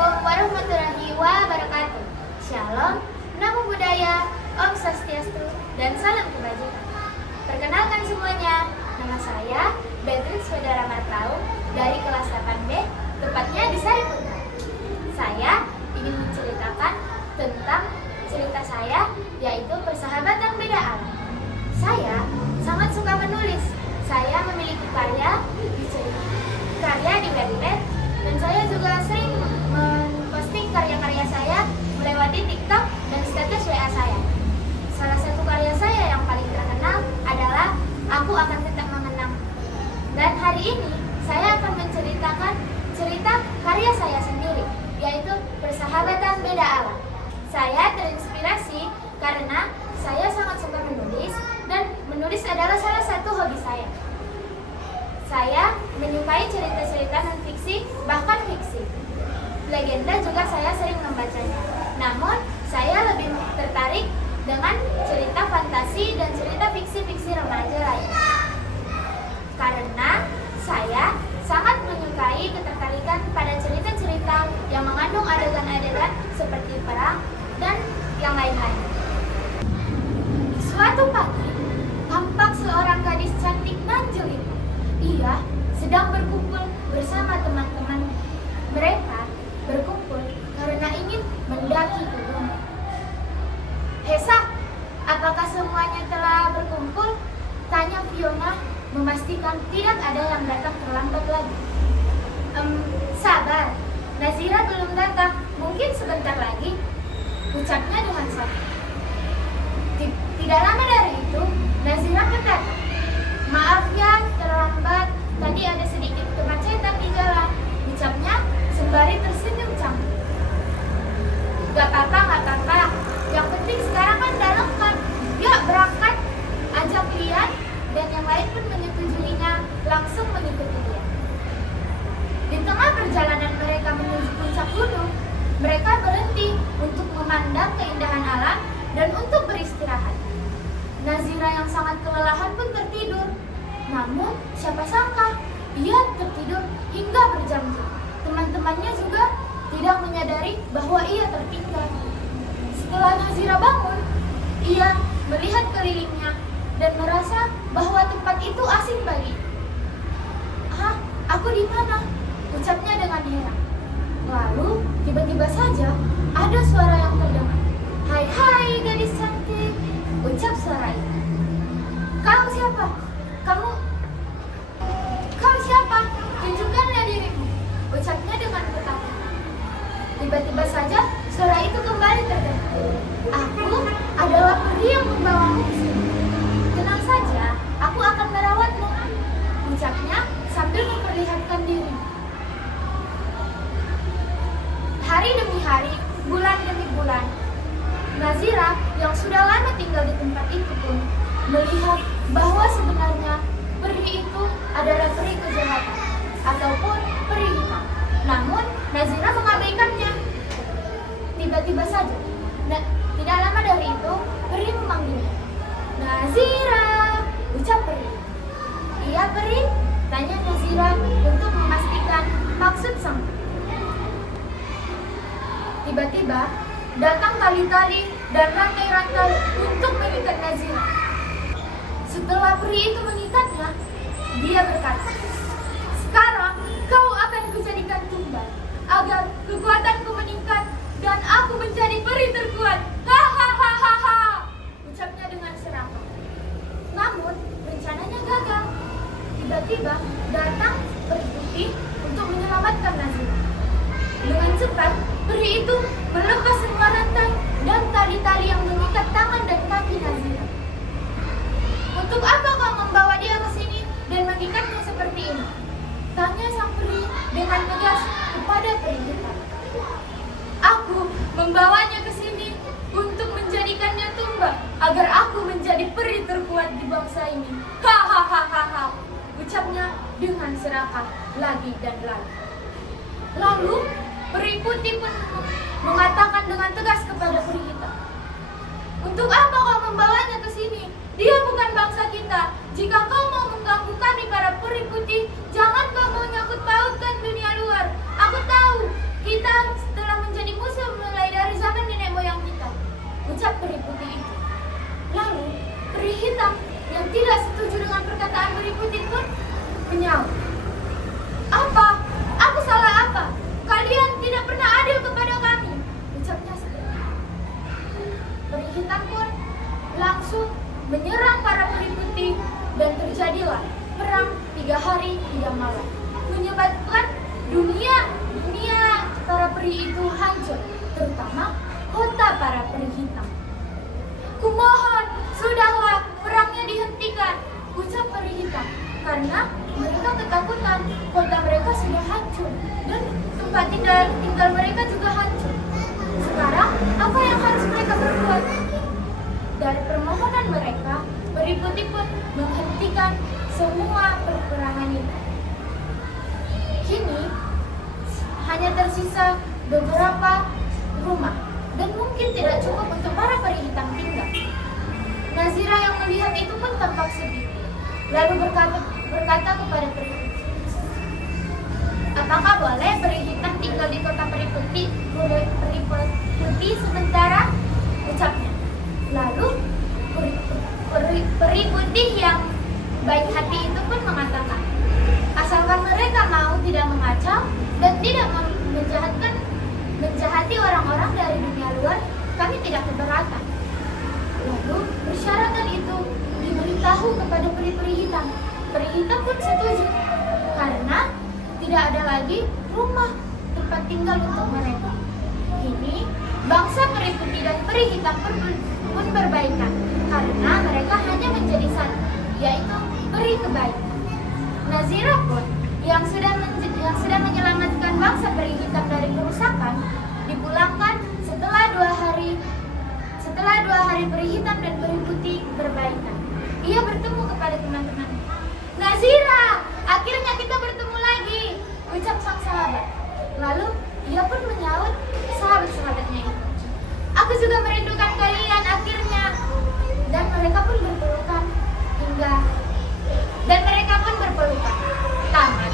Assalamualaikum warahmatullahi wabarakatuh. Shalom, namo buddhaya, om swastiastu, dan salam kebajikan. Perkenalkan semuanya, nama saya Beatrix Saudara Martau dari kelas 8B, tepatnya di Sariputra. Saya ingin menceritakan tentang cerita saya, yaitu persahabatan beda alam. Saya sangat suka menulis. Saya memiliki karya di Wattpad, dan saya juga sering memposting karya-karya saya melewati TikTok dan status WA saya. Salah satu karya saya yang paling terkenal adalah Aku Akan Tetap Mengenang. Dan hari ini saya akan menceritakan cerita karya saya sendiri, yaitu Persahabatan Beda Alam. Saya terinspirasi karena saya sangat suka menulis, dan menulis adalah salah satu hobi saya. Saya menyukai cerita-cerita non-fiksi, bahkan fiksi. Legenda juga saya sering membacanya. Namun, saya lebih tertarik dengan cerita fantasi dan cerita fiksi-fiksi remaja lainnya. Karena saya sangat menyukai ketertarikan pada cerita-cerita yang mengandung adegan-adegan seperti perang dan yang lain-lain. Suatu pagi, tampak seorang gadis cantik nan jelita. Ia sedang berkumpul bersama teman-teman. Mereka berkumpul karena ingin mendaki ke gunung. Hesa, apakah semuanya telah berkumpul? Tanya Fiona, memastikan tidak ada yang datang terlambat lagi. Sabar, Nazira belum datang, mungkin sebentar lagi, ucapnya dengan sabar. Tidak lama dari itu, Nazira pun datang. Maaf ya, terlambat. Tadi ada sedikit kemacetan di jalan, ucapnya sembari tersenyum canggung. Gak apa-apa. Yang penting sekarang kan udah lengkap. Yuk berangkat, ajak Lian, dan yang lain pun menyetujuinya, langsung mengikuti dia. Di tengah perjalanan mereka menuju puncak gunung, mereka berhenti untuk memandang keindahan alam dan untuk beristirahat. Nazira yang sangat kelelahan pun tertidur. Namun, siapa sangka, ia tertidur hingga berjam-jam. Teman-temannya juga tidak menyadari bahwa ia tertinggal. Setelah Nazira bangun, ia melihat kelilingnya dan merasa bahwa tempat itu asing bagi. Aku di mana? Ucapnya dengan heran. Lalu, tiba-tiba saja ada suara yang terdengar. Hai gadis cantik, ucap suara itu. Kau siapa? Kau siapa? Tunjukkanlah dirimu, ucapnya dengan ketakutan. Tiba-tiba saja suara itu kembali terdengar. Aku adalah peri yang membawamu ke sini. Tenang saja, aku akan merawatmu, ucapnya sambil memperlihatkan diri. Hari demi hari, bulan demi bulan, Nazira yang sudah lama tinggal di tempat itu pun melihat bahwa sebenarnya peri itu adalah peri kejahatan ataupun peri hitam. Namun Nazira mengabaikannya. Tiba-tiba saja, tidak lama dari itu, peri memanggilnya. Nazira, ucap peri. Iya peri, tanya Nazira untuk memastikan maksud sang peri. Tiba-tiba datang tali-tali dan rantai-rantai untuk mengikat Nazira. Setelah peri itu mengikatnya, dia berkata, sekarang kau akan kujadikan tumbal agar kekuatanku meningkat dan aku menjadi peri terkuat. Hahaha, ucapnya dengan serakah. Namun rencananya gagal. Tiba-tiba datang peri putih untuk menyelamatkan Nazira. Dengan cepat, peri itu melepas semua rantai dan tali-tali yang mengikat tangan dan kaki Nazira. Untuk apa kau membawa dia ke sini dan mengikatnya seperti ini? Tanya sang peri dengan tegas kepada peri hitam. Aku membawanya ke sini untuk menjadikannya tumbal agar aku menjadi peri terkuat di bangsa ini. Hahaha, ucapnya dengan serakah lagi dan lagi. Lalu peri putih pun mengatakan dengan tegas kepada peri hitam, untuk apa kau membawanya ke sini? Dia bukan bangsa kita. Jika kau mau mengganggu kami para peri putih, jangan kau mau nyangkut pautkan dunia luar. Aku tahu kita peri itu hancur, terutama kota para peri hitam. Kumohon, sudahlah, perangnya dihentikan, ucap peri hitam, karena mereka ketakutan kota mereka sudah hancur dan tempat tinggal mereka juga hancur. Sekarang, apa yang harus mereka berbuat? Dari permohonan mereka, peri putih pun menghentikan semua peperangan itu. Kini, hanya tersisa beberapa rumah dan mungkin tidak cukup untuk para peri hitam tinggal. Nazira yang melihat itu pun tampak sedih, lalu berkata kepada peri putih, apakah boleh peri hitam tinggal di kota peri putih sementara? Ucapnya. Lalu peri putih yang baik hati itu pun mengatakan, asalkan mereka mau tidak mengacau dan tidak menjahati orang-orang dari dunia luar, kami tidak keberatan. Lalu persyaratan itu diberitahu kepada peri-peri hitam. Peri hitam pun setuju, karena tidak ada lagi rumah tempat tinggal untuk mereka. Kini bangsa peri putih dan peri hitam pun berbaikan, karena mereka hanya menjadi satu, yaitu peri kebaikan. Nazira pun yang sudah menyelamatkan bangsa peri hitam dari kerusakan dipulangkan setelah dua hari peri hitam dan peri putih berbaikan. Ia bertemu kepada teman-teman. Nazira, akhirnya kita bertemu lagi, ucap sang sahabat. Lalu ia pun menyaut sahabat-sahabatnya itu. Aku juga merindukan kalian akhirnya. Dan mereka pun berpelukan. Tamat.